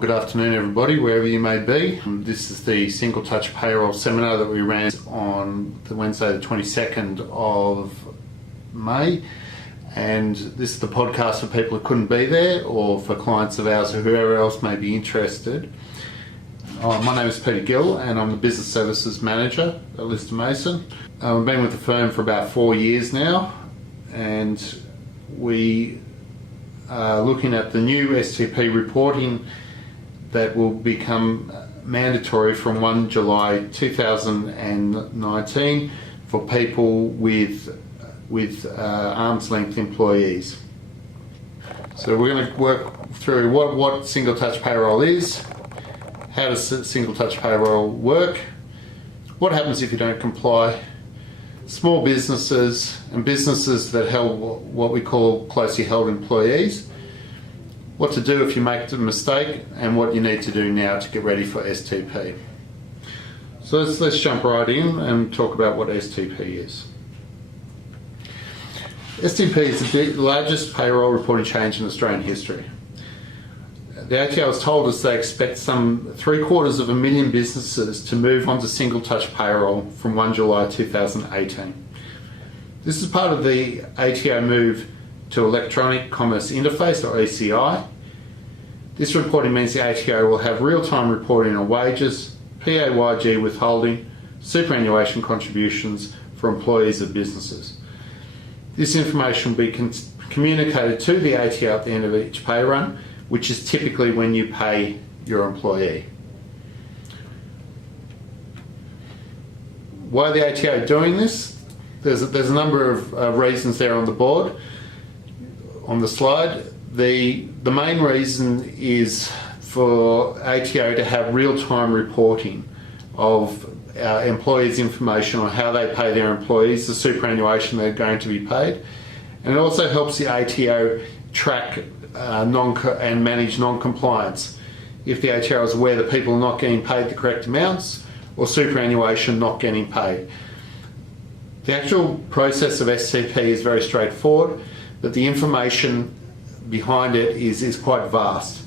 Good afternoon everybody, wherever you may be. This is the Single Touch Payroll seminar that we ran on the Wednesday the 22nd of May, and this is the podcast for people who couldn't be there or for clients of ours or whoever else may be interested. My name is Peter Gill and I'm the Business Services Manager at Lister Mason. I've been with the firm for about 4 years now, and we are looking at the new STP reporting that will become mandatory from 1 July 2019 for people with arm's length employees. So we're going to work through what single touch payroll is, how does single touch payroll work, what happens if you don't comply, small businesses and businesses that held what we call closely held employees, what to do if you make a mistake, and what you need to do now to get ready for STP. So let's jump right in and talk about what STP is. STP is the largest payroll reporting change in Australian history. The ATO has told us they expect some 750,000 businesses to move on to single touch payroll from 1 July 2018. This is part of the ATO move to Electronic Commerce Interface, or ECI. This reporting means the ATO will have real-time reporting on wages, PAYG withholding, superannuation contributions for employees of businesses. This information will be communicated to the ATO at the end of each pay run, which is typically when you pay your employee. Why are the ATO doing this? There's a number of reasons there on the board, on the slide. The main reason is for ATO to have real-time reporting of employees' information on how they pay their employees, the superannuation they're going to be paid, and it also helps the ATO track and manage non-compliance. If the ATO is aware that people are not getting paid the correct amounts or superannuation not getting paid. The actual process of STP is very straightforward, but the information behind it is quite vast,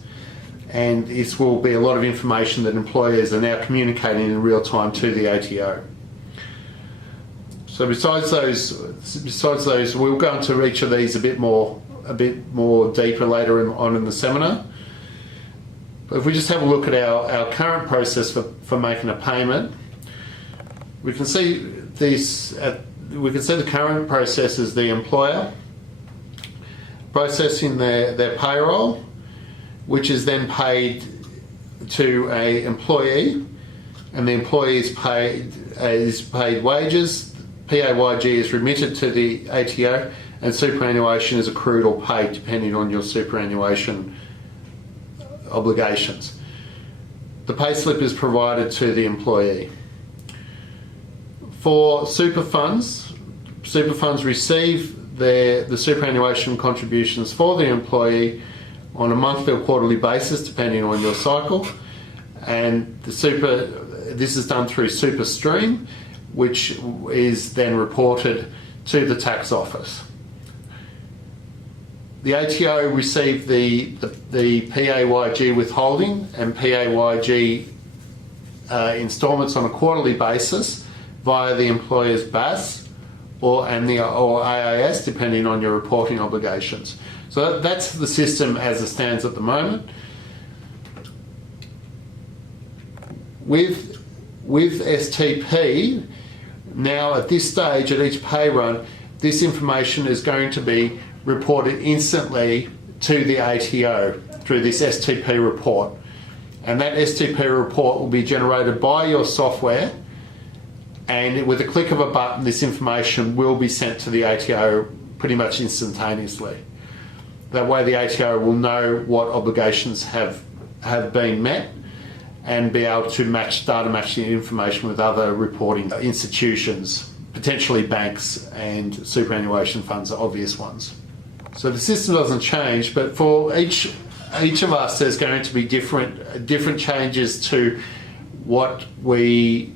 and this will be a lot of information that employers are now communicating in real time to the ATO. So besides those, we'll go into each of these a bit more deeper later on in the seminar. But if we just have a look at our current process for making a payment, we can see the current process is the employer processing their payroll, which is then paid to an employee, and the employee is paid wages, PAYG is remitted to the ATO, and superannuation is accrued or paid depending on your superannuation obligations. The payslip is provided to the employee. For super funds receive the superannuation contributions for the employee on a monthly or quarterly basis depending on your cycle, and this is done through Super Stream, which is then reported to the tax office. The ATO receive the PAYG withholding and PAYG instalments on a quarterly basis via the employer's BAS or AIS, depending on your reporting obligations. So that's the system as it stands at the moment. With STP, now at this stage, at each pay run, this information is going to be reported instantly to the ATO through this STP report. And that STP report will be generated by your software, and with a click of a button, this information will be sent to the ATO pretty much instantaneously. That way the ATO will know what obligations have been met and be able to data match the information with other reporting institutions, potentially banks, and superannuation funds are obvious ones. So the system doesn't change, but for each of us there's going to be different changes to what we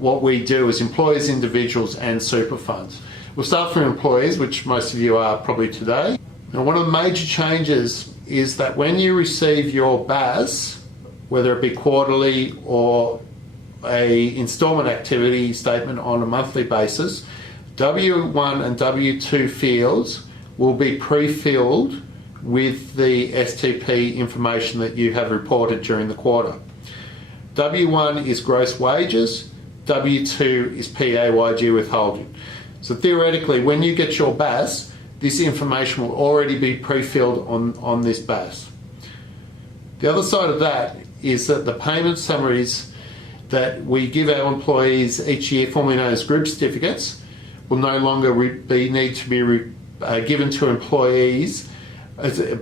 do as employees, individuals and super funds. We'll start from employees, which most of you are probably today. Now, one of the major changes is that when you receive your BAS, whether it be quarterly or a instalment activity statement on a monthly basis, W1 and W2 fields will be pre-filled with the STP information that you have reported during the quarter. W1 is gross wages, W2 is PAYG withholding. So theoretically, when you get your BAS, this information will already be pre-filled on this BAS. The other side of that is that the payment summaries that we give our employees each year, formerly known as group certificates, will no longer need to be given to employees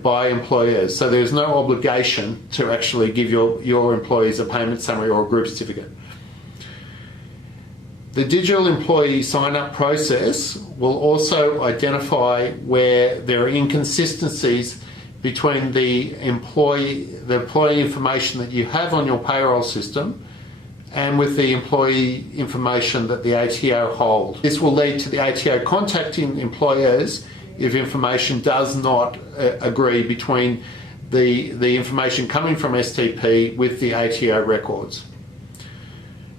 by employers. So there's no obligation to actually give your employees a payment summary or a group certificate. The digital employee sign-up process will also identify where there are inconsistencies between the employee information that you have on your payroll system and with the employee information that the ATO hold. This will lead to the ATO contacting employers if information does not agree between the information coming from STP with the ATO records.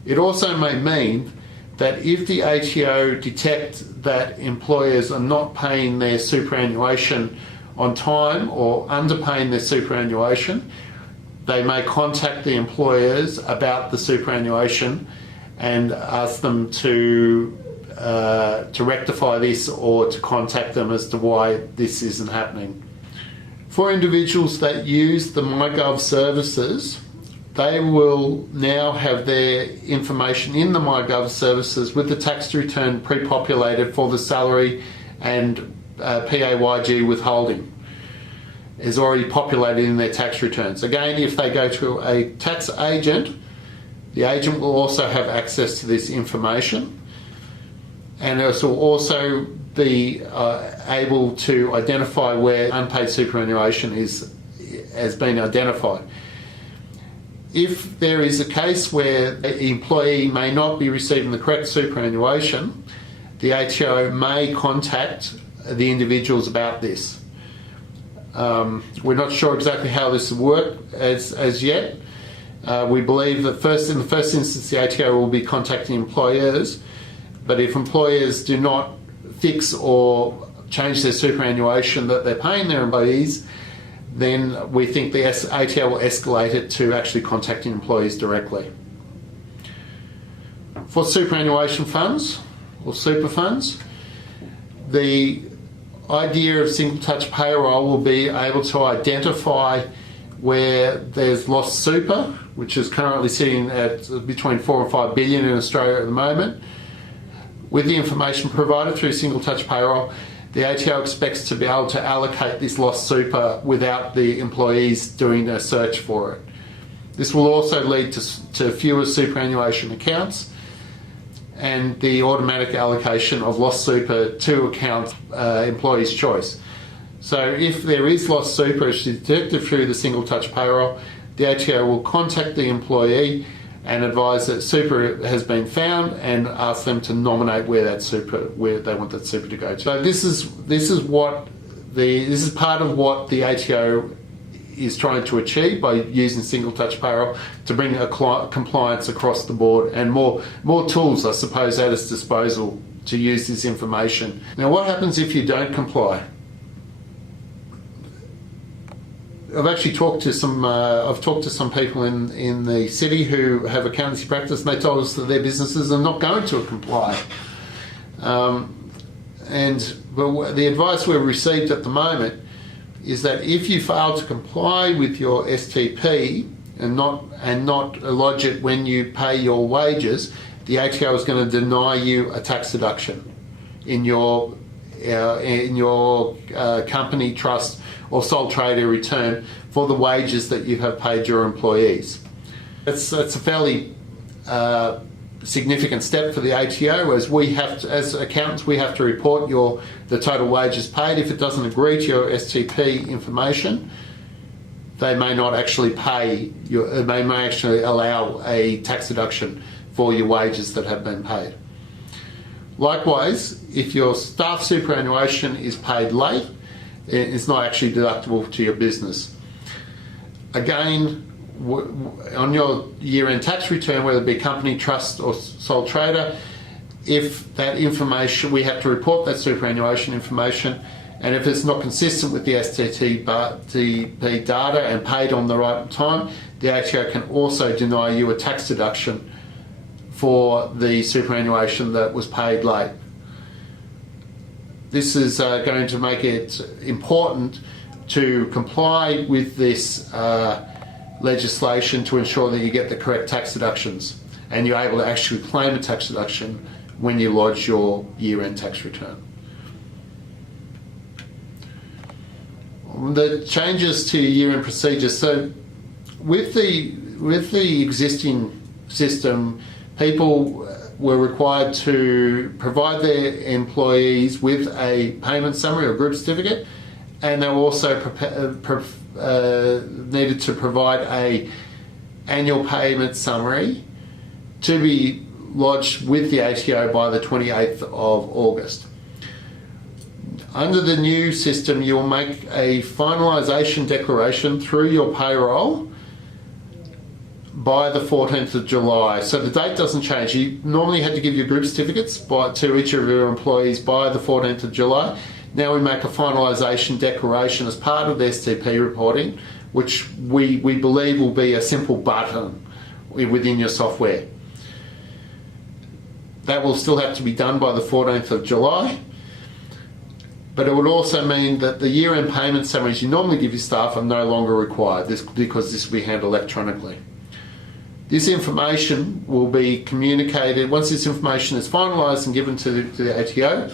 It also may mean that if the ATO detect that employers are not paying their superannuation on time or underpaying their superannuation, they may contact the employers about the superannuation and ask them to rectify this or to contact them as to why this isn't happening. For individuals that use the MyGov services, they will now have their information in the MyGov services with the tax return pre-populated for the salary and PAYG withholding is already populated in their tax returns. Again, if they go to a tax agent, the agent will also have access to this information, and it will also be able to identify where unpaid superannuation has been identified. If there is a case where the employee may not be receiving the correct superannuation, the ATO may contact the individuals about this. We're not sure exactly how this will work as yet. We believe that in the first instance, the ATO will be contacting employers, but if employers do not fix or change their superannuation that they're paying their employees, then we think the ATO will escalate it to actually contacting employees directly. For superannuation funds or super funds, the idea of single touch payroll will be able to identify where there's lost super, which is currently sitting at between 4 and 5 billion in Australia at the moment. With the information provided through single touch payroll, the ATO expects to be able to allocate this lost super without the employees doing a search for it. This will also lead to fewer superannuation accounts and the automatic allocation of lost super to account employees' choice. So if there is lost super, it's detected through the single touch payroll, the ATO will contact the employee and advise that super has been found and ask them to nominate where they want that super to go to. So this is part of what the ATO is trying to achieve by using single touch payroll to bring a compliance across the board and more tools, I suppose, at its disposal to use this information. Now, what happens if you don't comply? I've actually talked to some people in the city who have accountancy practice, and they told us that their businesses are not going to comply. But the advice we've received at the moment is that if you fail to comply with your STP and not lodge it when you pay your wages, the ATO is going to deny you a tax deduction in your company, trust or sole trader return for the wages that you have paid your employees. It's a fairly significant step for the ATO, as accountants we have to report the total wages paid. If it doesn't agree to your STP information, they may not actually they may actually allow a tax deduction for your wages that have been paid. Likewise, if your staff superannuation is paid late, It's not actually deductible to your business. Again, on your year-end tax return, whether it be company, trust or sole trader, if that information, we have to report that superannuation information, and if it's not consistent with the STP data and paid on the right time, the ATO can also deny you a tax deduction for the superannuation that was paid late. This is going to make it important to comply with this legislation to ensure that you get the correct tax deductions and you're able to actually claim a tax deduction when you lodge your year-end tax return. The changes to year-end procedures. So with the existing system, people were required to provide their employees with a payment summary or group certificate, and they were also needed to provide a annual payment summary to be lodged with the ATO by the 28th of August. Under the new system, you'll make a finalisation declaration through your payroll by the 14th of July. So the date doesn't change. You normally had to give your group certificates to each of your employees by the 14th of July. Now we make a finalisation declaration as part of the STP reporting, which we believe will be a simple button within your software. That will still have to be done by the 14th of July. But it would also mean that the year-end payment summaries you normally give your staff are no longer required because this will be handled electronically. This information will be communicated, once this information is finalised and given to the ATO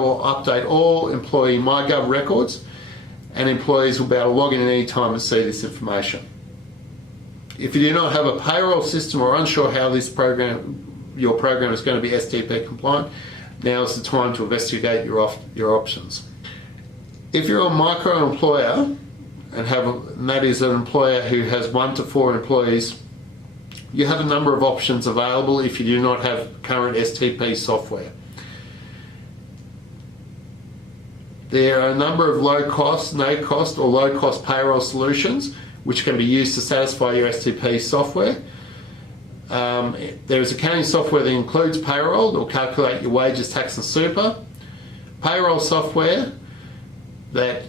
will update all employee MyGov records, and employees will be able to log in at any time and see this information. If you do not have a payroll system or unsure how your program is going to be STP compliant, now is the time to investigate your options. If you're a micro employer, and that is an employer who has 1 to 4 employees, you have a number of options available if you do not have current STP software. There are a number of low-cost, no-cost or low-cost payroll solutions which can be used to satisfy your STP software. There is accounting software that includes payroll that will calculate your wages, tax and super. Payroll software that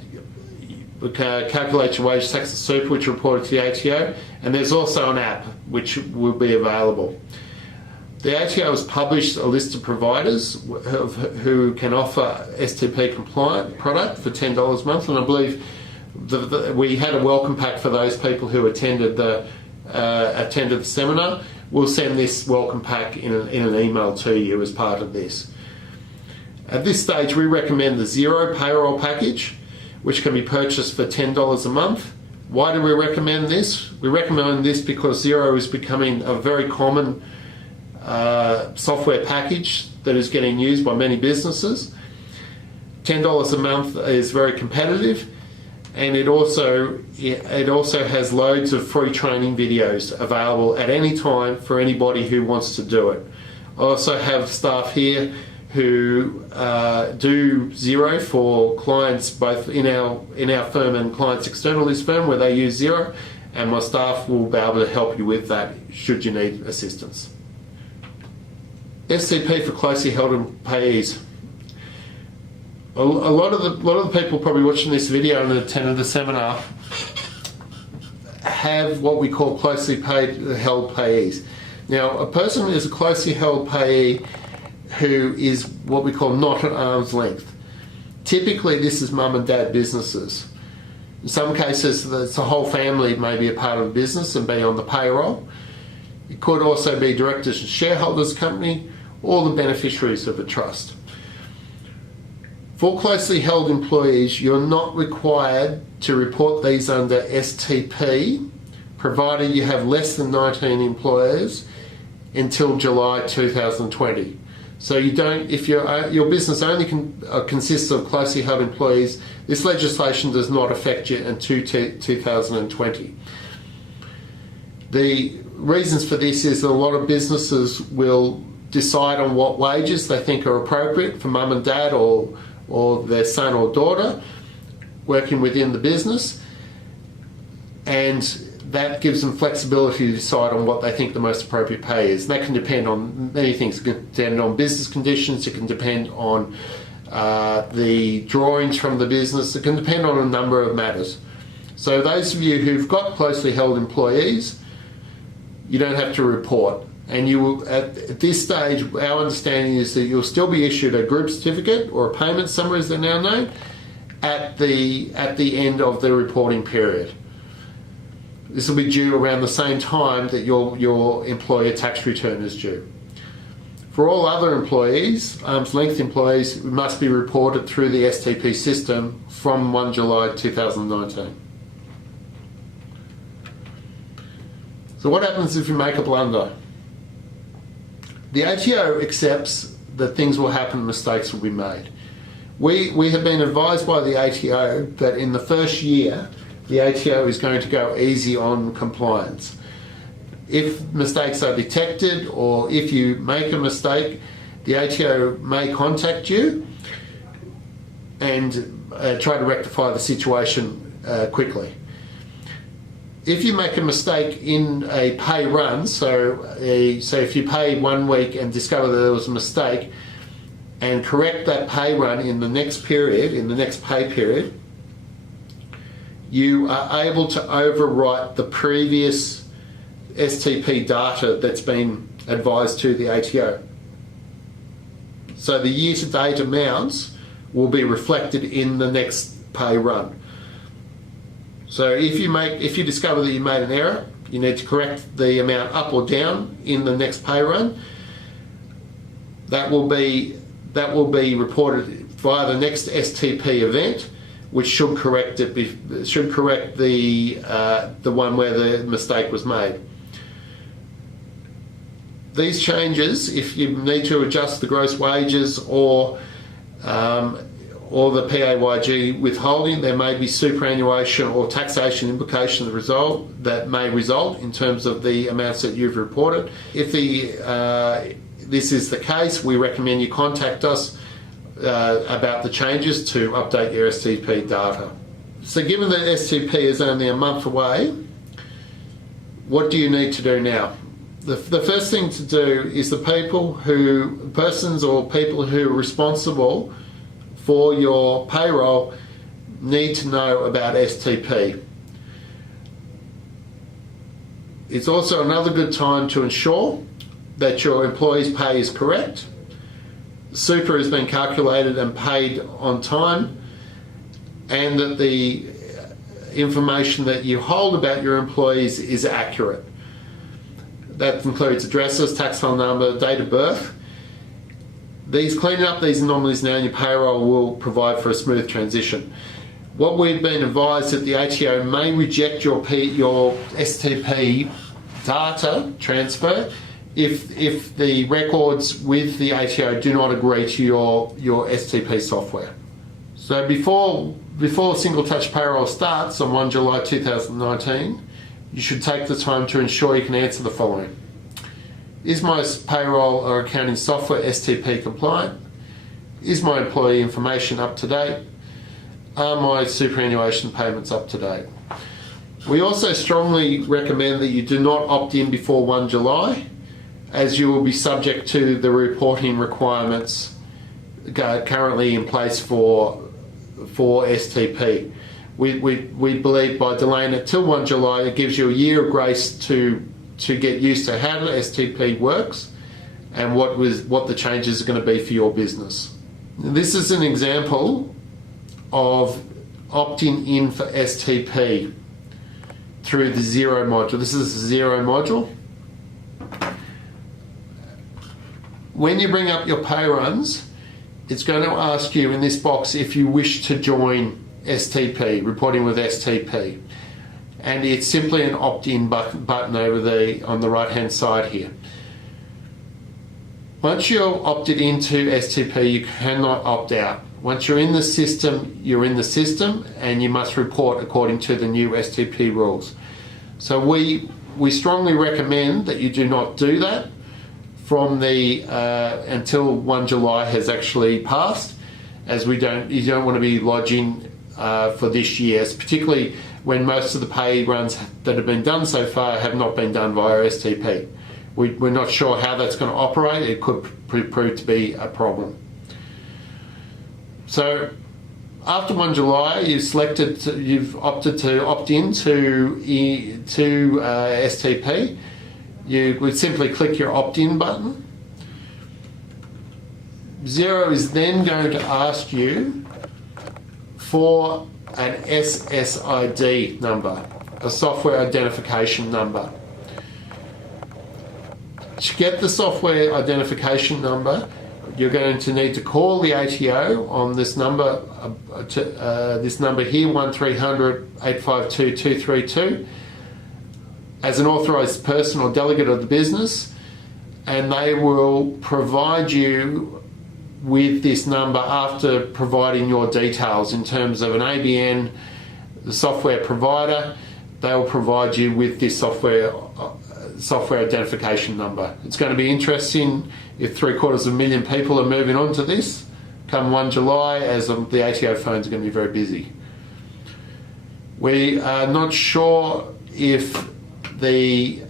calculate your wage, tax and super, which are reported to the ATO, and there's also an app which will be available. The ATO has published a list of providers who can offer STP compliant product for $10 a month, and I believe we had a welcome pack for those people who attended the seminar. We'll send this welcome pack in an email to you as part of this. At this stage, we recommend the Xero payroll package, which can be purchased for $10 a month. Why do we recommend this? We recommend this because Xero is becoming a very common software package that is getting used by many businesses. $10 a month is very competitive, and it also has loads of free training videos available at any time for anybody who wants to do it. I also have staff here who do Xero for clients both in our firm and clients external to this firm where they use Xero, and my staff will be able to help you with that should you need assistance. STP for closely held payees. A lot of the people probably watching this video and attended the seminar have what we call closely held payees. Now, a person is a closely held payee who is what we call not at arm's length. Typically, this is mum and dad businesses. In some cases, it's a whole family may be a part of a business and be on the payroll. It could also be directors and shareholders company or the beneficiaries of a trust. For closely held employees, you're not required to report these under STP, provided you have less than 19 employees until July 2020. So you don't, if your business only consists of closely held employees, this legislation does not affect you until 2020. The reasons for this is that a lot of businesses will decide on what wages they think are appropriate for mum and dad or or their son or daughter working within the business, and that gives them flexibility to decide on what they think the most appropriate pay is. That can depend on many things. It can depend on business conditions, it can depend on the drawings from the business, it can depend on a number of matters. So those of you who've got closely held employees, you don't have to report. And you will, at this stage, our understanding is that you'll still be issued a group certificate or a payment summary, as they're now known, at the end of the reporting period. This will be due around the same time that your employer tax return is due. For all other employees, arm's length employees, it must be reported through the STP system from 1 July 2019. So what happens if you make a blunder? The ATO accepts that things will happen, mistakes will be made. We have been advised by the ATO that in the first year, the ATO is going to go easy on compliance. If mistakes are detected or if you make a mistake, the ATO may contact you and try to rectify the situation quickly. If you make a mistake in a pay run, so if you pay 1 week and discover that there was a mistake and correct that pay run in the next period, in the next pay period, you are able to overwrite the previous STP data that's been advised to the ATO. So the year-to-date amounts will be reflected in the next pay run. So if you discover that you made an error, you need to correct the amount up or down in the next pay run. That will be reported via the next STP event, which should correct it. Should correct the one where the mistake was made. These changes, if you need to adjust the gross wages or the PAYG withholding, there may be superannuation or taxation implications that may result in terms of the amounts that you've reported. If this is the case, we recommend you contact us about the changes to update your STP data. So given that STP is only a month away, what do you need to do now? The first thing to do is persons or people who are responsible for your payroll need to know about STP. It's also another good time to ensure that your employee's pay is correct, super has been calculated and paid on time, and that the information that you hold about your employees is accurate. That includes addresses, tax file number, date of birth. Cleaning up these anomalies now in your payroll will provide for a smooth transition. What we've been advised that the ATO may reject your STP data transfer if the records with the ATO do not agree to your STP software. So before Single Touch Payroll starts on 1 July 2019, you should take the time to ensure you can answer the following. Is my payroll or accounting software STP compliant? Is my employee information up to date? Are my superannuation payments up to date? We also strongly recommend that you do not opt in before 1 July, as you will be subject to the reporting requirements currently in place for STP. We believe by delaying it till 1 July, it gives you a year of grace to get used to how the STP works and what the changes are going to be for your business. This is an example of opting in for STP through the Zero module. This is the Zero module. When you bring up your pay runs, it's going to ask you in this box if you wish to join STP, reporting with STP. And it's simply an opt-in button over on the right-hand side here. Once you're opted into STP, you cannot opt out. Once you're in the system, you're in the system, and you must report according to the new STP rules. So we strongly recommend that you do not do that from until 1 July has actually passed, as you don't want to be lodging for this year, particularly when most of the pay runs that have been done so far have not been done via STP. We're not sure how that's going to operate. It could prove to be a problem. So after 1 July, you've opted to opt in to STP. You would simply click your opt-in button. Xero is then going to ask you for an SSID number, a software identification number. To get the software identification number, you're going to need to call the ATO on this number, here, 1300 852 232, as an authorised person or delegate of the business, and they will provide you with this number after providing your details in terms of an ABN, the software provider. They will provide you with this software identification number. It's going to be interesting if 750,000 people are moving on to this come 1 July, as the ATO phones are going to be very busy. We are not sure if the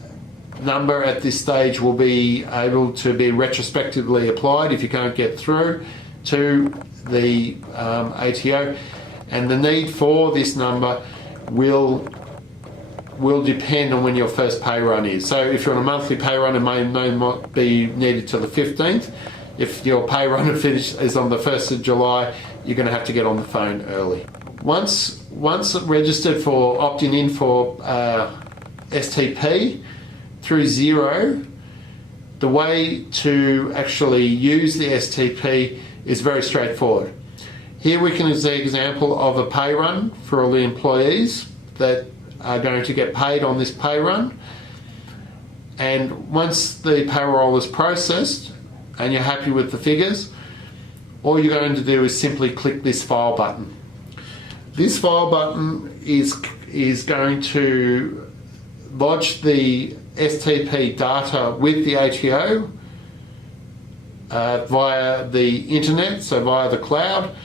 number at this stage will be able to be retrospectively applied if you can't get through to the ATO, and the need for this number will depend on when your first pay run is. So if you're on a monthly pay run, it may not be needed till the 15th. If your pay run is on the 1st of July, you're going to have to get on the phone early. Once registered for opting in for STP through Xero, the way to actually use the STP is very straightforward. Here we can see an example of a pay run for all the employees that are going to get paid on this pay run. And once the payroll is processed and you're happy with the figures, all you're going to do is simply click this file button. This file button is going to lodge the STP data with the ATO via the internet, so via the cloud,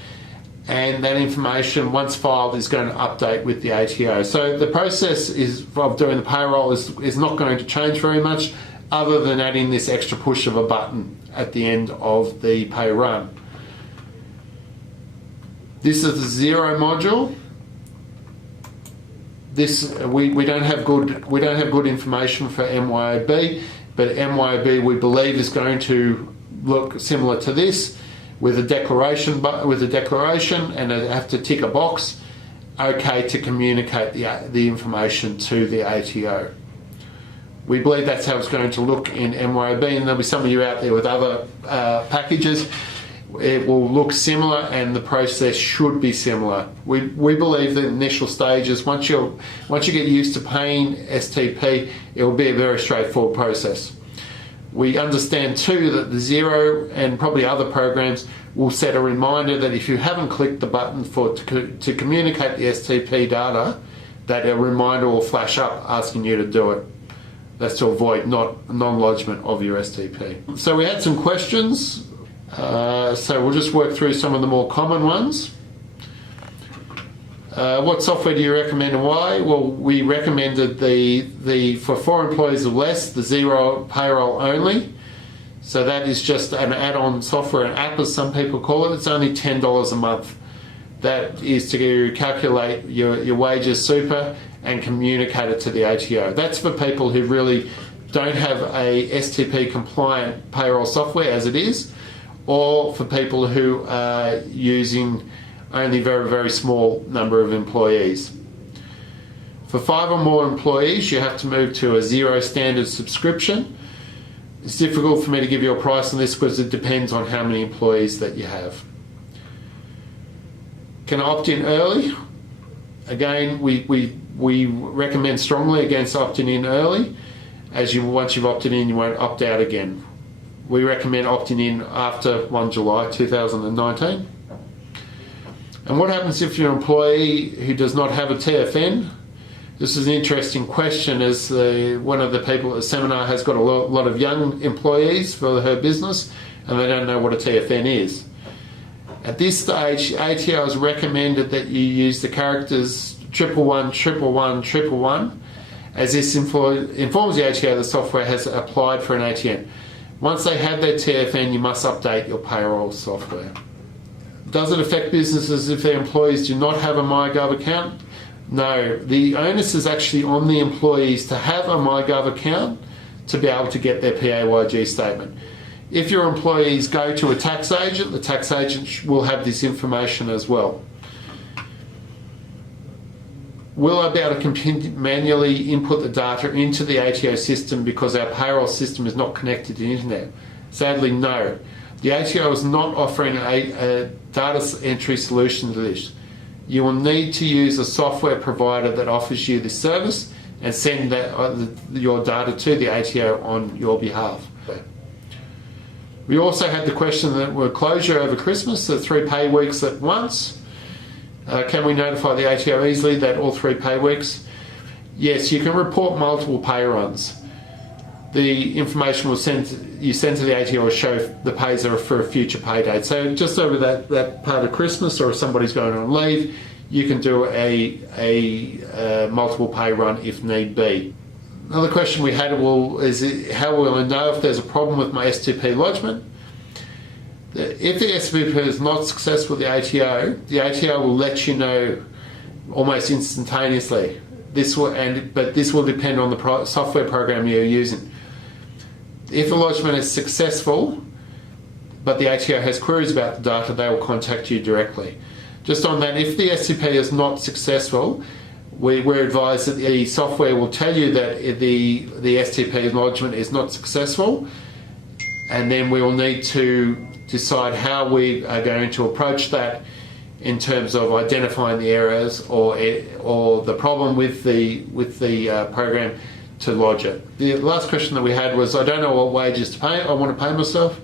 and that information, once filed, is going to update with the ATO. So the process of doing the payroll is not going to change very much, other than adding this extra push of a button at the end of the pay run. This is the Xero module. We don't have good information for MYOB, but MYOB we believe is going to look similar to this, with a declaration, and they have to tick a box, okay, to communicate the information to the ATO. We believe that's how it's going to look in MYOB, and there'll be some of you out there with other packages. It will look similar, and the process should be similar. We believe the initial stages, once you get used to paying STP, it will be a very straightforward process. We understand too that the Xero and probably other programs will set a reminder that if you haven't clicked the button to communicate the STP data, that a reminder will flash up asking you to do it. That's to avoid non-lodgement of your STP. So we had some questions. So we'll just work through some of the more common ones. What software do you recommend and why? Well, we recommended for 4 employees or less, the Xero Payroll only. So that is just an add-on software, an app as some people call it. It's only $10 a month. That is to calculate your wages, super, and communicate it to the ATO. That's for people who really don't have a STP compliant payroll software as it is, or for people who are using only very, very small number of employees. For 5 or more employees, you have to move to a Xero standard subscription. It's difficult for me to give you a price on this because it depends on how many employees that you have. Can I opt in early? Again, we recommend strongly against opting in early, as once you've opted in, you won't opt out again. We recommend opting in after 1 July 2019. And what happens if you're an employee who does not have a TFN? This is an interesting question, as one of the people at the seminar has got a lot of young employees for her business, and they don't know what a TFN is. At this stage, ATO has recommended that you use the characters 1111111, as this informs the ATO the software has applied for an ATN. Once they have their TFN, you must update your payroll software. Does it affect businesses if their employees do not have a MyGov account? No, the onus is actually on the employees to have a MyGov account to be able to get their PAYG statement. If your employees go to a tax agent, the tax agent will have this information as well. Will I be able to manually input the data into the ATO system because our payroll system is not connected to the internet? Sadly, no. The ATO is not offering a data entry solution to this. You will need to use a software provider that offers you this service and send your data to the ATO on your behalf. We also had the question that we're closure over Christmas, the 3 pay weeks at once. Can we notify the ATO easily that all 3 pay weeks? Yes, you can report multiple pay runs. The information you send to the ATO will show the pays are for a future pay date. So just over that part of Christmas, or if somebody's going on leave, you can do a multiple pay run if need be. Another question we had is how will I know if there's a problem with my STP lodgement? If the STP is not successful with the ATO will let you know almost instantaneously. But this will depend on the software program you're using. If the lodgement is successful, but the ATO has queries about the data, they will contact you directly. Just on that, if the STP is not successful, we're advised that the software will tell you that the STP lodgement is not successful, and then we will need to decide how we are going to approach that in terms of identifying the errors or the problem with the program to lodge it. The last question that we had was, I don't know what wages to pay. I want to pay myself.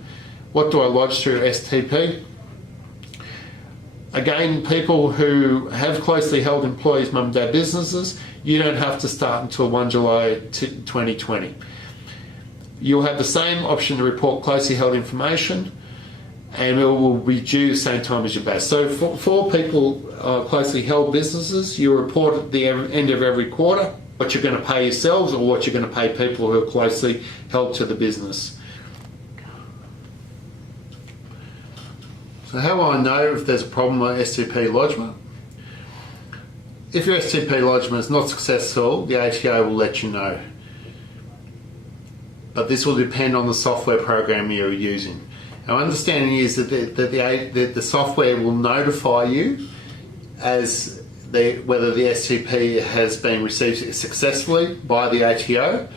What do I lodge through STP? Again, people who have closely held employees, mum and dad businesses, you don't have to start until 1 July 2020. You'll have the same option to report closely held information, and it will be due the same time as your BAS. So for people closely held businesses, you report at the end of every quarter what you're going to pay yourselves or what you're going to pay people who are closely held to the business. So how will I know if there's a problem with STP lodgement? If your STP lodgement is not successful, the ATO will let you know. But this will depend on the software program you're using. Our understanding is that the software will notify you as whether the STP has been received successfully by the ATO.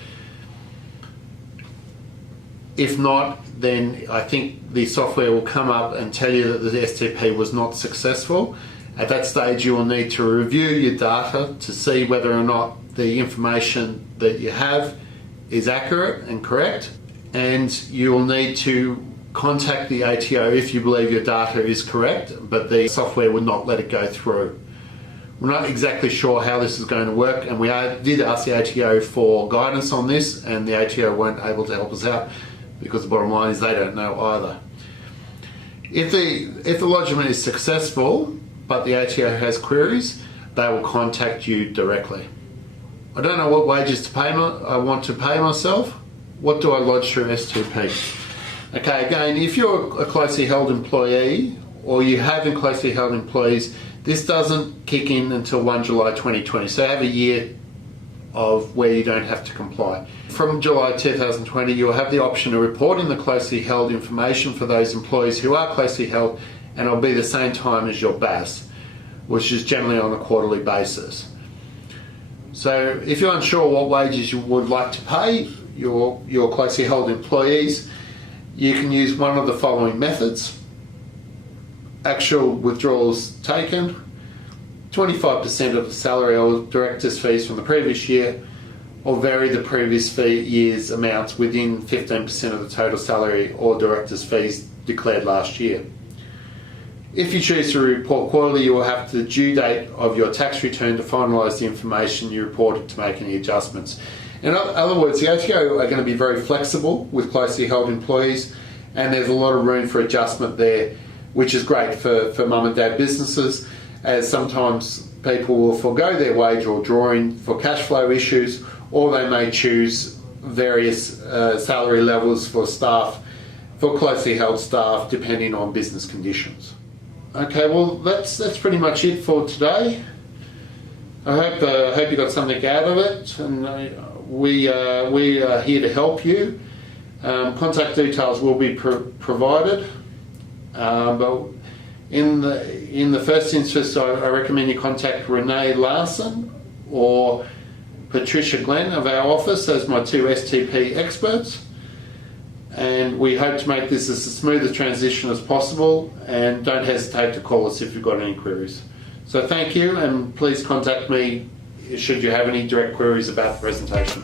If not, then I think the software will come up and tell you that the STP was not successful. At that stage, you will need to review your data to see whether or not the information that you have is accurate and correct, and you will need to contact the ATO if you believe your data is correct, but the software would not let it go through. We're not exactly sure how this is going to work, and we did ask the ATO for guidance on this, and the ATO weren't able to help us out because the bottom line is they don't know either. If the lodgement is successful, but the ATO has queries, they will contact you directly. I don't know what wages I want to pay myself. What do I lodge through STP? Okay, again, if you're a closely held employee or you have closely held employees, this doesn't kick in until 1 July 2020. So have a year of where you don't have to comply. From July 2020, you'll have the option of reporting the closely held information for those employees who are closely held, and it'll be the same time as your BAS, which is generally on a quarterly basis. So if you're unsure what wages you would like to pay your closely held employees, you can use one of the following methods. Actual withdrawals taken, 25% of the salary or director's fees from the previous year, or vary the previous year's amounts within 15% of the total salary or director's fees declared last year. If you choose to report quarterly, you will have the due date of your tax return to finalise the information you reported to make any adjustments. In other words, the ATO are going to be very flexible with closely held employees, and there's a lot of room for adjustment there which is great for mum and dad businesses, as sometimes people will forego their wage or drawing for cash flow issues, or they may choose various salary levels for staff, for closely held staff, depending on business conditions. Okay, well that's pretty much it for today. I hope you got something out of it, and we are here to help you. Contact details will be provided, but in the first instance, I recommend you contact Renee Larson or Patricia Glenn of our office as my two STP experts. And we hope to make this as smooth a transition as possible, and don't hesitate to call us if you've got any queries. So thank you, and please contact me should you have any direct queries about the presentation.